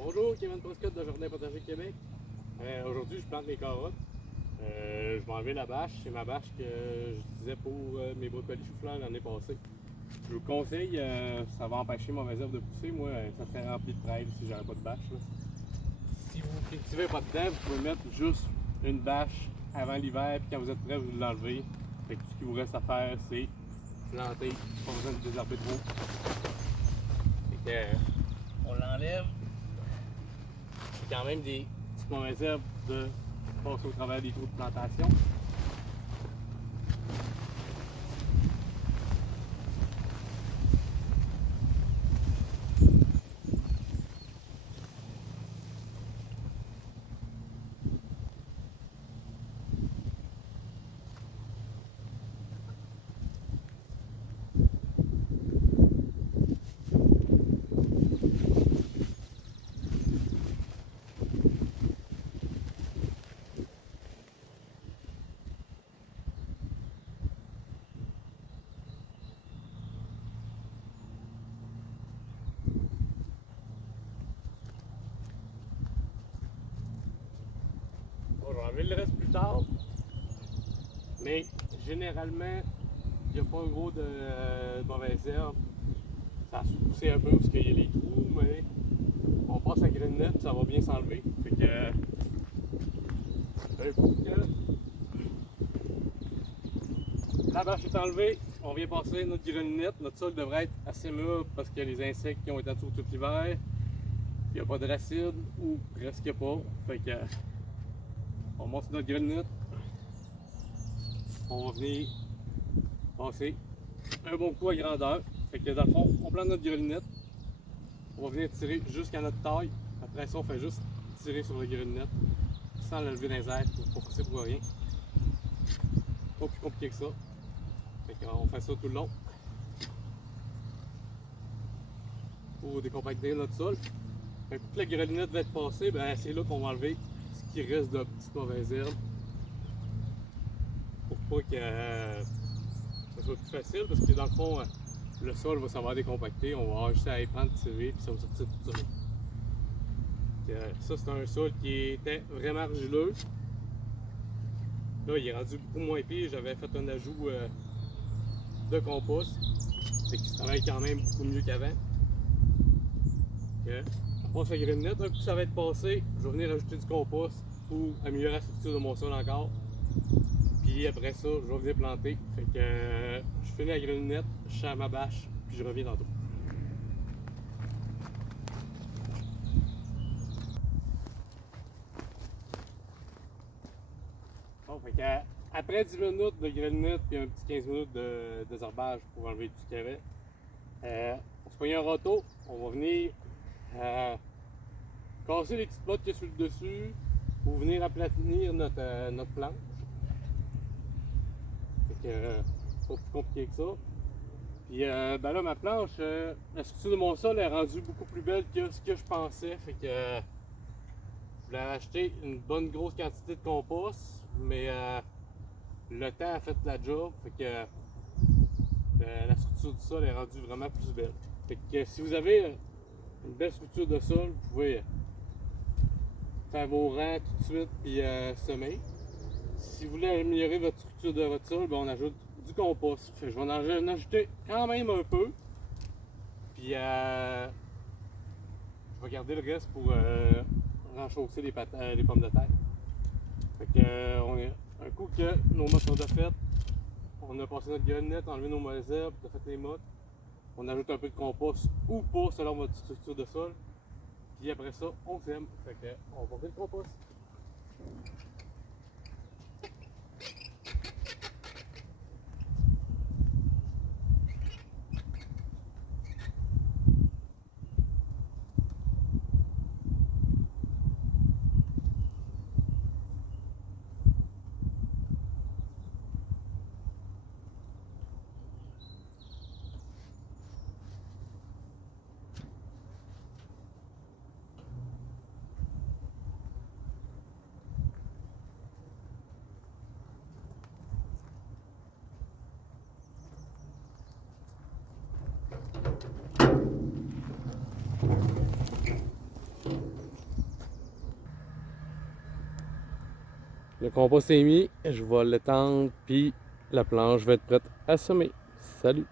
Bonjour, Kevin Prescott de Jardin Potager Québec. Aujourd'hui, je plante mes carottes. Je vais enlever la bâche. C'est ma bâche que je disais pour mes brocolis chou-fleurs l'année passée. Je vous conseille, ça va empêcher ma réserve de pousser. Moi, ça serait rempli de prêle si j'avais pas de bâche. Là. Si vous ne cultivez pas dedans, vous pouvez mettre juste une bâche avant l'hiver, puis quand vous êtes prêt, vous l'enlevez. Fait que tout ce qui vous reste à faire, c'est planter. Pas besoin de désherber trop. Fait que, on l'enlève. C'est quand même des petites mauvaises herbes de passer au travers des trous de plantation. Bon, je vais enlever le reste plus tard. Mais généralement, il n'y a pas gros de mauvaises herbes. Ça a poussé un peu parce qu'il y a les trous, mais on passe à grenette, ça va bien s'enlever. Fait que un coup que la bâche est enlevée, on vient passer notre grenette. Notre sol devrait être assez mûr parce qu'il y a les insectes qui ont été autour tout l'hiver. Il n'y a pas de racines ou presque pas. Fait que on monte notre grenette. On va venir passer un bon coup à grandeur. Fait que dans le fond, on plante notre grelinette. On va venir tirer jusqu'à notre taille. Après ça, on fait juste tirer sur la grelinette sans le lever dans les airs pour pas forcer pour rien. Pas plus compliqué que ça. Fait qu'on fait ça tout le long pour décompacter notre sol. Fait que quand la grelinette va être passée, ben c'est là qu'on va enlever ce qui reste de petites mauvaises herbes pour pas que ça soit plus facile parce que dans le fond, le sol va s'en va décompacter. On va avoir juste à y prendre, tirer, puis ça va sortir tout seul. Ça, c'est un sol qui était vraiment argileux. Là, il est rendu beaucoup moins pire. J'avais fait un ajout de compost. Fait qu'il travaille quand même beaucoup mieux qu'avant. On passe la grelinette. Un coup ça va être passé, je vais venir ajouter du compost pour améliorer la structure de mon sol encore. Puis après ça, je vais venir planter. Fait que je finis la grelinette, je sers ma bâche, puis je reviens tantôt. Bon, fait que, après 10 minutes de grelinette puis un petit 15 minutes de désherbage pour enlever tout ce qu'il y avait, on se pogne un râteau, on va venir casser les petites mottes qu'il y a sur le dessus pour venir aplatir notre planche. Fait que, pas plus compliqué que ça. Puis ben là, ma planche, la structure de mon sol est rendue beaucoup plus belle que ce que je pensais. Fait que je voulais acheter une bonne grosse quantité de compost, mais le temps a fait la job. Fait que la structure du sol est rendue vraiment plus belle. Fait que si vous avez une belle structure de sol, vous pouvez faire vos rangs tout de suite puis semer. Si vous voulez améliorer votre structure de votre sol, ben on ajoute du compost. Fait que je vais en ajouter quand même un peu. Puis je vais garder le reste pour renchausser les pommes de terre. Fait que on est, un coup que nos mottes sont de fait, on a passé notre grelinette, enlevé nos mauvaises herbes, on a fait les mottes. On ajoute un peu de compost ou pas selon votre structure de sol. Puis après ça, on sème. Fait que on va faire le compost. Le compost est mis, je vais l'étendre, puis la planche va être prête à semer. Salut!